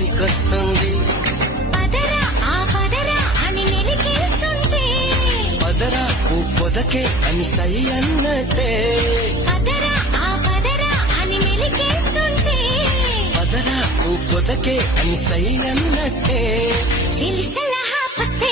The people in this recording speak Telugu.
దగ్గరికొస్తుంది. పదరా ఆ పదరా అని మెలికేస్తుంది. పదరా ఓ పొదకే అని సై అన్నట్టే. పదరా ఆ పదరా అని మెలికేస్తుంది. పదరా ఓ పొదకే అని సై అన్నట్టే. చెలి సలహా పస్తే